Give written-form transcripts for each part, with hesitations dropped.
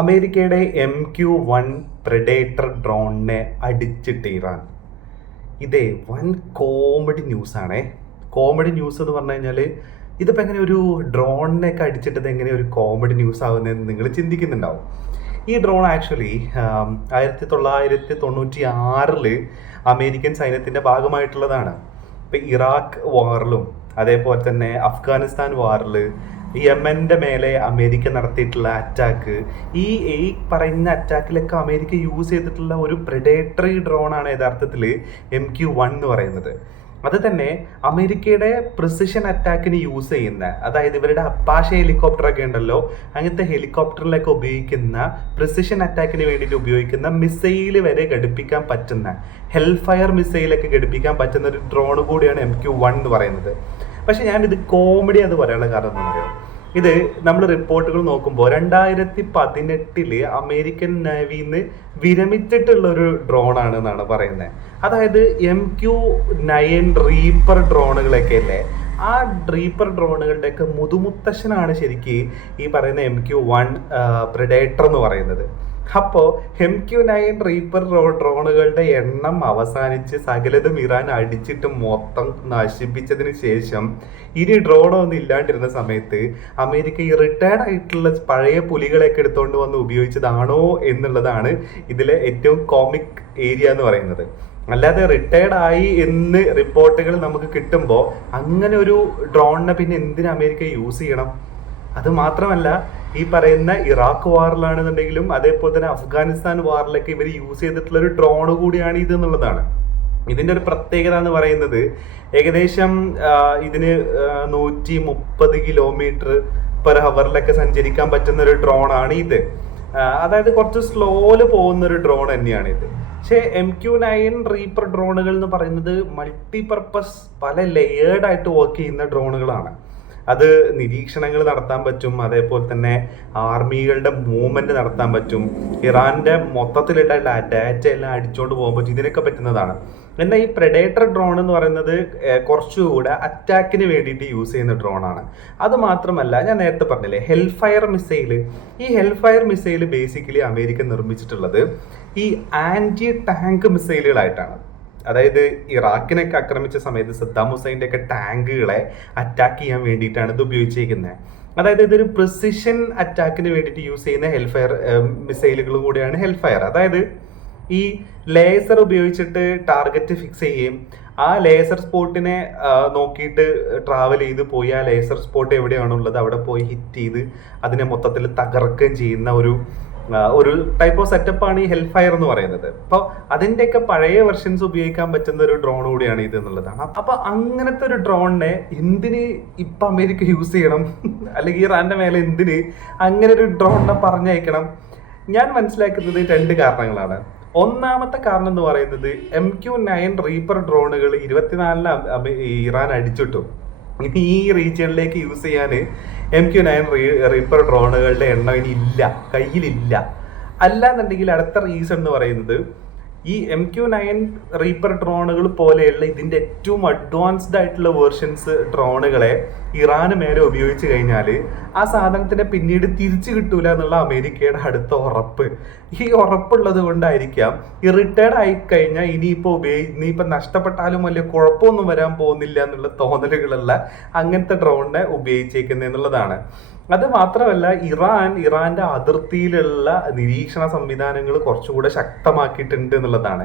അമേരിക്കയുടെ MQ-1 predator ഡ്രോണിനെ അടിച്ചിട്ട് Iran. ഇതേ വൻ കോമഡി ന്യൂസാണേ. കോമഡി ന്യൂസ് എന്ന് പറഞ്ഞു കഴിഞ്ഞാൽ ഇതിപ്പോൾ എങ്ങനെ ഒരു ഡ്രോണിനെയൊക്കെ അടിച്ചിട്ടത് എങ്ങനെ ഒരു കോമഡി ന്യൂസ് ആകുന്നതെന്ന് നിങ്ങൾ ചിന്തിക്കുന്നുണ്ടാവും. ഈ ഡ്രോൺ ആക്ച്വലി 1996 അമേരിക്കൻ സൈന്യത്തിൻ്റെ ഭാഗമായിട്ടുള്ളതാണ്. ഇപ്പം ഇറാഖ് വാറിലും അതേപോലെ തന്നെ അഫ്ഗാനിസ്ഥാൻ വാറിൽ യമൻ്റെ മേലെ അമേരിക്ക നടത്തിയിട്ടുള്ള അറ്റാക്ക്, ഈ പറയുന്ന അറ്റാക്കിലൊക്കെ അമേരിക്ക യൂസ് ചെയ്തിട്ടുള്ള ഒരു പ്രെഡേറ്ററി ഡ്രോണാണ് യഥാർത്ഥത്തിൽ MQ-1 എന്ന് പറയുന്നത്. അത് തന്നെ അമേരിക്കയുടെ പ്രിസിഷൻ അറ്റാക്കിന് യൂസ് ചെയ്യുന്ന, അതായത് ഇവരുടെ അപ്പാഷെ ഹെലികോപ്റ്ററൊക്കെ ഉണ്ടല്ലോ, അങ്ങനത്തെ ഹെലികോപ്റ്ററിലൊക്കെ ഉപയോഗിക്കുന്ന പ്രിസിഷൻ അറ്റാക്കിന് വേണ്ടിയിട്ട് ഉപയോഗിക്കുന്ന മിസൈൽ വരെ ഘടിപ്പിക്കാൻ പറ്റുന്ന, ഹെൽഫയർ മിസൈലൊക്കെ ഘടിപ്പിക്കാൻ പറ്റുന്ന ഒരു ഡ്രോൺ കൂടിയാണ് MQ-1 എന്ന് പറയുന്നത്. പക്ഷെ ഞാനിത് കോമഡി എന്ന് പറയാനുള്ള കാരണം എന്താ പറയുക, ഇത് നമ്മൾ റിപ്പോർട്ടുകൾ നോക്കുമ്പോൾ 2018 അമേരിക്കൻ നേവിന്ന് വിരമിച്ചിട്ടുള്ള ഒരു ഡ്രോൺ ആണ് എന്നാണ് പറയുന്നത്. അതായത് MQ-9 റീപ്പർ ഡ്രോണുകളൊക്കെ അല്ലേ, ആ റീപ്പർ ഡ്രോണുകളുടെയൊക്കെ മുതുമുത്തശ്ശനാണ് ശരിക്ക് ഈ പറയുന്ന MQ-1 പ്രെഡേറ്റർ എന്ന് പറയുന്നത്. അപ്പോൾ MQ-9 റീപ്പർ ഡ്രോണുകളുടെ എണ്ണം അവസാനിച്ച് സകലതും ഇറാൻ അടിച്ചിട്ട് മൊത്തം നശിപ്പിച്ചതിന് ശേഷം ഇനി ഡ്രോണൊന്നും ഇല്ലാണ്ടിരുന്ന സമയത്ത് അമേരിക്ക ഈ റിട്ടയർഡ് ആയിട്ടുള്ള പഴയ പുലികളെയൊക്കെ എടുത്തുകൊണ്ട് വന്ന് ഉപയോഗിച്ചതാണോ എന്നുള്ളതാണ് ഇതിലെ ഏറ്റവും കോമിക് ഏരിയ എന്ന് പറയുന്നത്. അല്ലാതെ റിട്ടയർഡ് ആയി എന്ന് റിപ്പോർട്ടുകൾ നമുക്ക് കിട്ടുമ്പോൾ അങ്ങനെ ഒരു ഡ്രോണിനെ പിന്നെ എന്തിന് അമേരിക്ക യൂസ് ചെയ്യണം? അത് മാത്രമല്ല, ഈ പറയുന്ന ഇറാഖ് വാറിലാണെന്നുണ്ടെങ്കിലും അതേപോലെ തന്നെ അഫ്ഗാനിസ്ഥാൻ വാറിലൊക്കെ ഇവർ യൂസ് ചെയ്തിട്ടുള്ള ഒരു ഡ്രോൺ കൂടിയാണ് ഇത് എന്നുള്ളതാണ്. ഇതിൻ്റെ ഒരു പ്രത്യേകത എന്ന് പറയുന്നത് ഏകദേശം ഇതിന് 130 കിലോമീറ്റർ പെർ ഹവറിലൊക്കെ സഞ്ചരിക്കാൻ പറ്റുന്ന ഒരു ഡ്രോണാണ് ഇത്. അതായത് കുറച്ച് സ്ലോയിൽ പോകുന്ന ഒരു ഡ്രോൺ തന്നെയാണ് ഇത്. പക്ഷേ MQ-9 റീപ്പർ ഡ്രോണുകൾ എന്ന് പറയുന്നത് മൾട്ടിപർപ്പസ് പല ലെയേർഡ് ആയിട്ട് വർക്ക് ചെയ്യുന്ന ഡ്രോണുകളാണ്. അത് നിരീക്ഷണങ്ങൾ നടത്താൻ പറ്റും, അതേപോലെ തന്നെ ആർമികളുടെ മൂവ്മെന്റ് നടത്താൻ പറ്റും, ഇറാന്റെ മൊത്തത്തിലുള്ള ഡാറ്റ എല്ലാം അടിച്ചുകൊണ്ട് പോകാൻ പറ്റും, ഇതിനൊക്കെ പറ്റുന്നതാണ്. എന്നാൽ ഈ പ്രെഡേറ്റർ ഡ്രോൺ എന്ന് പറയുന്നത് കുറച്ചുകൂടെ അറ്റാക്കിന് വേണ്ടിയിട്ട് യൂസ് ചെയ്യുന്ന ഡ്രോണാണ്. അത് മാത്രമല്ല, ഞാൻ നേരത്തെ പറഞ്ഞില്ലേ ഹെൽഫയർ മിസൈൽ, ഈ ഹെൽഫയർ മിസൈൽ ബേസിക്കലി അമേരിക്ക നിർമ്മിച്ചിട്ടുള്ളത് ഈ ആന്റി ടാങ്ക് മിസൈലുകളായിട്ടാണ്. അതായത് ഇറാഖിനൊക്കെ ആക്രമിച്ച സമയത്ത് സദ്ദാം ഹുസൈൻ്റെ ഒക്കെ ടാങ്കുകളെ അറ്റാക്ക് ചെയ്യാൻ വേണ്ടിയിട്ടാണ് ഇത് ഉപയോഗിച്ചിരിക്കുന്നത്. അതായത് ഇതൊരു പ്രിസിഷൻ അറ്റാക്കിന് വേണ്ടിയിട്ട് യൂസ് ചെയ്യുന്ന ഹെൽഫയർ മിസൈലുകൾ കൂടിയാണ് ഹെൽഫയർ. അതായത് ഈ ലേസർ ഉപയോഗിച്ചിട്ട് ടാർഗറ്റ് ഫിക്സ് ചെയ്യുകയും ആ ലേസർ സ്പോട്ടിനെ നോക്കിയിട്ട് ട്രാവൽ ചെയ്ത് പോയി ആ ലേസർ സ്പോട്ട് എവിടെയാണുള്ളത് അവിടെ പോയി ഹിറ്റ് ചെയ്ത് അതിനെ മൊത്തത്തിൽ തകർക്കുകയും ചെയ്യുന്ന ഒരു ടൈപ്പ് ഓഫ് സെറ്റപ്പാണ് ഈ ഹെൽഫയർ എന്ന് പറയുന്നത്. അപ്പോൾ അതിൻ്റെയൊക്കെ പഴയ വെർഷൻസ് ഉപയോഗിക്കാൻ പറ്റുന്ന ഒരു ഡ്രോൺ കൂടിയാണ് ഇത് എന്നുള്ളതാണ്. അപ്പോൾ അങ്ങനത്തെ ഒരു ഡ്രോണിനെ എന്തിന് ഇപ്പം അമേരിക്ക യൂസ് ചെയ്യണം, അല്ലെങ്കിൽ ഇറാന്റെ മേലെ എന്തിന് അങ്ങനെ ഒരു ഡ്രോണിനെ പറഞ്ഞയക്കണം? ഞാൻ മനസ്സിലാക്കുന്നത് 2 കാരണങ്ങളാണ്. ഒന്നാമത്തെ കാരണം എന്ന് പറയുന്നത് MQ-9 റീപ്പർ ഡ്രോണുകൾ 24 ഇറാൻ അടിച്ചിട്ടു. ഇനി ഈ റീജിയണിലേക്ക് യൂസ് ചെയ്യാൻ MQ-9 റീപ്പർ ഡ്രോണുകളുടെ എണ്ണം ഇനി ഇല്ല, കയ്യിലില്ല. അല്ലാന്നുണ്ടെങ്കിൽ അടുത്ത റീസൺ എന്ന് പറയുന്നത് ഈ MQ-9 റീപ്പർ ഡ്രോണുകൾ പോലെയുള്ള ഇതിൻ്റെ ഏറ്റവും അഡ്വാൻസ്ഡ് ആയിട്ടുള്ള വേർഷൻസ് ഡ്രോണുകളെ ഇറാന് മേലെ ഉപയോഗിച്ച് കഴിഞ്ഞാൽ ആ സാധനത്തിനെ പിന്നീട് തിരിച്ചു കിട്ടൂല എന്നുള്ള അമേരിക്കയുടെ അടുത്ത ഉറപ്പ്. ഈ ഉറപ്പുള്ളത് കൊണ്ടായിരിക്കാം ഈ റിട്ടയർഡ് ആയിക്കഴിഞ്ഞാൽ ഇനിയിപ്പോൾ നഷ്ടപ്പെട്ടാലും വലിയ കുഴപ്പമൊന്നും വരാൻ പോകുന്നില്ല എന്നുള്ള തോന്നലുകളുള്ള അങ്ങനത്തെ ഡ്രോണിനെ ഉപയോഗിച്ചേക്കുന്നത് എന്നുള്ളതാണ്. അത് മാത്രമല്ല, ഇറാന്റെ അതിർത്തിയിലുള്ള നിരീക്ഷണ സംവിധാനങ്ങൾ കുറച്ചുകൂടെ ശക്തമാക്കിയിട്ടുണ്ട് എന്നുള്ളതാണ്.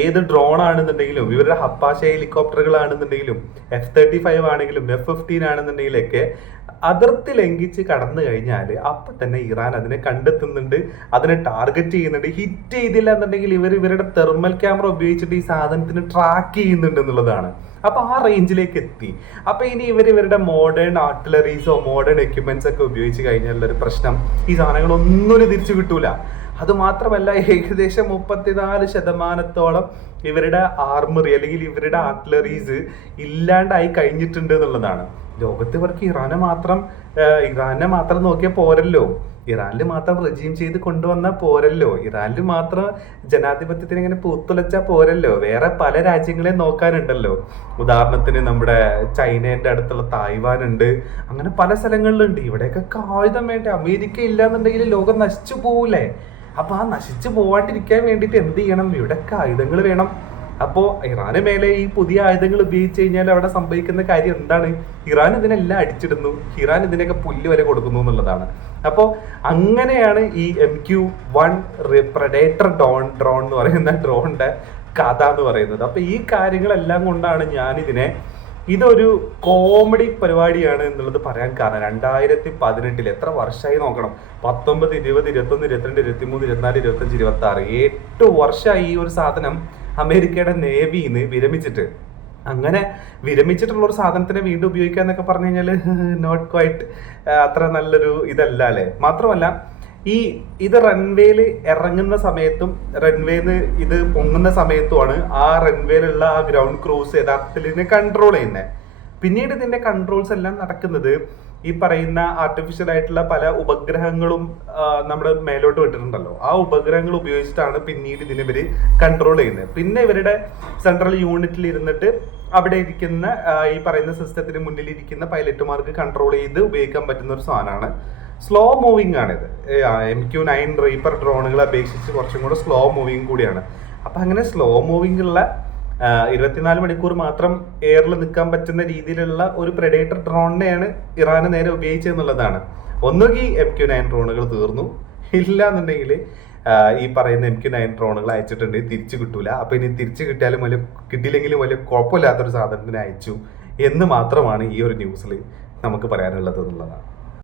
ഏത് ഡ്രോൺ ആണെന്നുണ്ടെങ്കിലും, ഇവരുടെ അപ്പാഷെ ഹെലികോപ്റ്ററുകളാണെന്നുണ്ടെങ്കിലും, F-35 ആണെങ്കിലും F-15 ആണെന്നുണ്ടെങ്കിലൊക്കെ അതിർത്തി ലംഘിച്ച് കടന്നു കഴിഞ്ഞാൽ അപ്പം തന്നെ ഇറാൻ അതിനെ കണ്ടെത്തുന്നുണ്ട്, അതിനെ ടാർഗറ്റ് ചെയ്യുന്നുണ്ട്. ഹിറ്റ് ചെയ്തില്ല എന്നുണ്ടെങ്കിൽ ഇവരുടെ തെർമൽ ക്യാമറ ഉപയോഗിച്ചിട്ട് ഈ സാധനത്തിന് ട്രാക്ക് ചെയ്യുന്നുണ്ട് എന്നുള്ളതാണ്. അപ്പൊ ആ റേഞ്ചിലേക്ക് എത്തി. അപ്പൊ ഇനി ഇവരുടെ മോഡേൺ ആർട്ടിലറീസോ മോഡേൺ എക്യുപ്മെന്റ്സ് ഒക്കെ ഉപയോഗിച്ച് കഴിഞ്ഞാലുള്ള ഒരു പ്രശ്നം, ഈ സാധനങ്ങളൊന്നും തിരിച്ചു കിട്ടൂല. അത് മാത്രമല്ല, ഏകദേശം 34% ഇവരുടെ ആർമറി അല്ലെങ്കിൽ ഇവരുടെ ആർട്ടിലറീസ് ഇല്ലാണ്ടായി കഴിഞ്ഞിട്ടുണ്ട് എന്നുള്ളതാണ്. ലോകത്ത് ഇവർക്ക് ഇറാനെ മാത്രം നോക്കിയാൽ പോരല്ലോ, ഇറാനിൽ മാത്രം റെജീം ചെയ്ത് കൊണ്ടുവന്നാൽ പോരല്ലോ, ഇറാനിൽ മാത്രം ജനാധിപത്യത്തിന് ഇങ്ങനെ പൂത്തുലച്ചാൽ പോരല്ലോ, വേറെ പല രാജ്യങ്ങളെ നോക്കാനുണ്ടല്ലോ. ഉദാഹരണത്തിന് നമ്മുടെ ചൈനേന്റെ അടുത്തുള്ള തായ്വാൻ ഉണ്ട്, അങ്ങനെ പല സ്ഥലങ്ങളിലുണ്ട്. ഇവിടെയൊക്കെ ആയുധം വേണ്ട. അമേരിക്ക ഇല്ലാന്നുണ്ടെങ്കിൽ ലോകം നശിച്ചു പോകൂലേ? അപ്പൊ ആ നശിച്ചു പോവാണ്ടിരിക്കാൻ വേണ്ടിയിട്ട് എന്ത് ചെയ്യണം? ഇവിടെയൊക്കെ ആയുധങ്ങൾ വേണം. അപ്പോൾ ഇറാന് മേലെ ഈ പുതിയ ആയുധങ്ങൾ ഉപയോഗിച്ച് കഴിഞ്ഞാൽ അവിടെ സംഭവിക്കുന്ന കാര്യം എന്താണ്? ഇറാൻ ഇതിനെല്ലാം അടിച്ചിടുന്നു, ഇറാൻ ഇതിനൊക്കെ പുല്ല് വരെ കൊടുക്കുന്നു എന്നുള്ളതാണ്. അപ്പോൾ അങ്ങനെയാണ് ഈ MQ-1 പ്രഡേറ്റർ ഡ്രോൺ എന്ന് പറയുന്ന ഡ്രോണിന്റെ കഥ എന്ന് പറയുന്നത്. അപ്പൊ ഈ കാര്യങ്ങളെല്ലാം കൊണ്ടാണ് ഇതൊരു കോമഡി പരിപാടിയാണ് എന്നുള്ളത് പറയാൻ കാരണം. 2018 എത്ര വർഷമായി നോക്കണം, 19, 20, 21, 22, 23, 24, 25, 26 8 വർഷമായി ഈ ഒരു സാധനം അമേരിക്കയുടെ നേവിന്ന് വിരമിച്ചിട്ട്. അങ്ങനെ വിരമിച്ചിട്ടുള്ള ഒരു സാധനത്തിനെ വീണ്ടും ഉപയോഗിക്കുക എന്നൊക്കെ പറഞ്ഞു കഴിഞ്ഞാൽ നോട്ട് ക്വൈറ്റ് അത്ര നല്ലൊരു ഇതല്ല അല്ലേ. മാത്രമല്ല ഇത് റൺവേയിൽ ഇറങ്ങുന്ന സമയത്തും റൺവേന്ന് ഇത് പൊങ്ങുന്ന സമയത്തുമാണ് ആ റൺവേയിലുള്ള ആ ഗ്രൗണ്ട് ക്രൂസ് യഥാർത്ഥത്തിൽ ഇതിനെ കൺട്രോൾ ചെയ്യുന്നത്. പിന്നീട് ഇതിന്റെ കൺട്രോൾസ് എല്ലാം നടക്കുന്നത് ഈ പറയുന്ന ആർട്ടിഫിഷ്യൽ ആയിട്ടുള്ള പല ഉപഗ്രഹങ്ങളും നമ്മുടെ മേലോട്ട് വിട്ടിട്ടുണ്ടല്ലോ, ആ ഉപഗ്രഹങ്ങൾ ഉപയോഗിച്ചിട്ടാണ് പിന്നീട് ഇവര് കൺട്രോൾ ചെയ്യുന്നത്. പിന്നെ ഇവരുടെ സെൻട്രൽ യൂണിറ്റിൽ ഇരുന്നിട്ട് അവിടെ ഇരിക്കുന്ന ഈ പറയുന്ന സിസ്റ്റത്തിന് മുന്നിൽ ഇരിക്കുന്ന പൈലറ്റുമാർക്ക് കൺട്രോൾ ചെയ്ത് ഉപയോഗിക്കാൻ പറ്റുന്ന ഒരു സാധനമാണ്. സ്ലോ മൂവിങ് ആണിത്. MQ-9 റീപ്പർ ഡ്രോണുകളെ അപേക്ഷിച്ച് കുറച്ചും കൂടെ സ്ലോ മൂവിങ് കൂടിയാണ്. അപ്പൊ അങ്ങനെ സ്ലോ മൂവിങ് ഉള്ള 24 മണിക്കൂർ മാത്രം എയറിൽ നിൽക്കാൻ പറ്റുന്ന രീതിയിലുള്ള ഒരു പ്രഡേറ്റർ ഡ്രോണിനെയാണ് ഇറാന് നേരെ ഉപയോഗിച്ചെന്നുള്ളതാണ്. ഒന്നുകിൽ MQ-9 ഡ്രോണുകൾ തീർന്നു, ഇല്ല എന്നുണ്ടെങ്കിൽ ഈ പറയുന്ന MQ-9 ഡ്രോണുകൾ അയച്ചിട്ടുണ്ടെങ്കിൽ തിരിച്ചു കിട്ടൂല. അപ്പൊ ഇനി തിരിച്ചു കിട്ടിയില്ലെങ്കിലും വലിയ കുഴപ്പമില്ലാത്തൊരു സാധനത്തിന് അയച്ചു എന്ന് മാത്രമാണ് ഈ ഒരു ന്യൂസിൽ നമുക്ക് പറയാനുള്ളത് എന്നുള്ളതാണ്.